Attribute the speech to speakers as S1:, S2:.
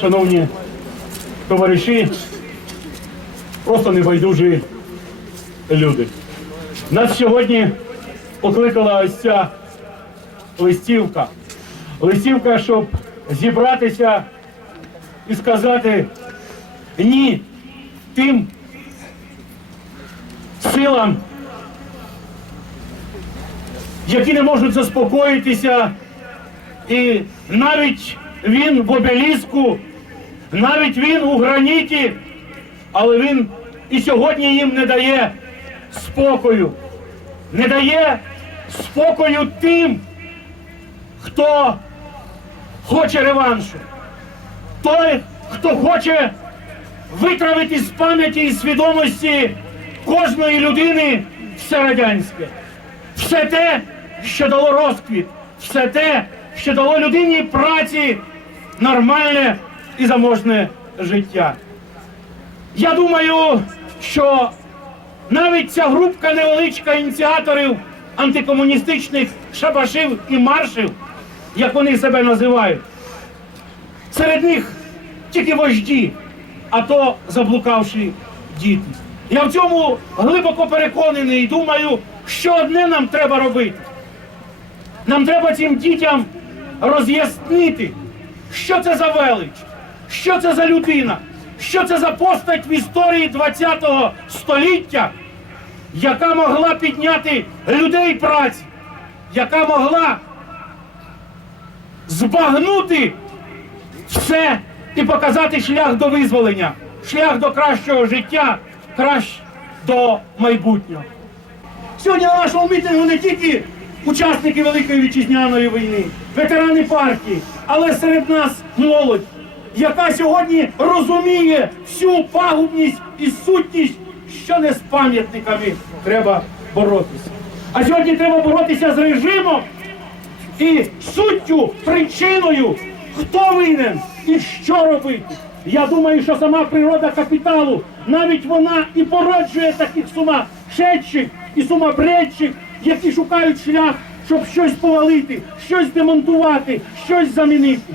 S1: шановні товариші, просто небайдужі люди. Нас сьогодні покликала ось ця листівка. Листівка, щоб зібратися і сказати ні тим силам, які не можуть заспокоїтися, і навіть він в обеліску, навіть він у граніті, але він і сьогодні їм не дає спокою, не дає спокою тим, хто хоче реваншу, той, хто хоче витравити з пам'яті і свідомості кожної людини все радянське, все те, що дало розквіт, все те, що дало людині праці нормальне і заможне життя. Я думаю, що навіть ця групка невеличка ініціаторів антикомуністичних шабашів і маршів, як вони себе називають, серед них тільки вожді, а то заблукавши діти. Я в цьому глибоко переконаний і думаю, що одне нам треба робити. Нам треба цим дітям роз'яснити, що це за велич, що це за людина, що це за постать в історії ХХ століття, яка могла підняти людей праці, яка могла збагнути все і показати шлях до визволення, шлях до кращого життя, кращ до майбутнього. Сьогодні на нашому мітингу не тільки учасники Великої вітчизняної війни, ветерани партії, але серед нас молодь, яка сьогодні розуміє всю пагубність і сутність, що не з пам'ятниками треба боротися. А сьогодні треба боротися з режимом і суттю, причиною, хто винен і що робити. Я думаю, що сама природа капіталу, навіть вона і породжує таких сумасшедших і сумабредчих, які шукають шлях, щоб щось повалити, щось демонтувати, щось замінити.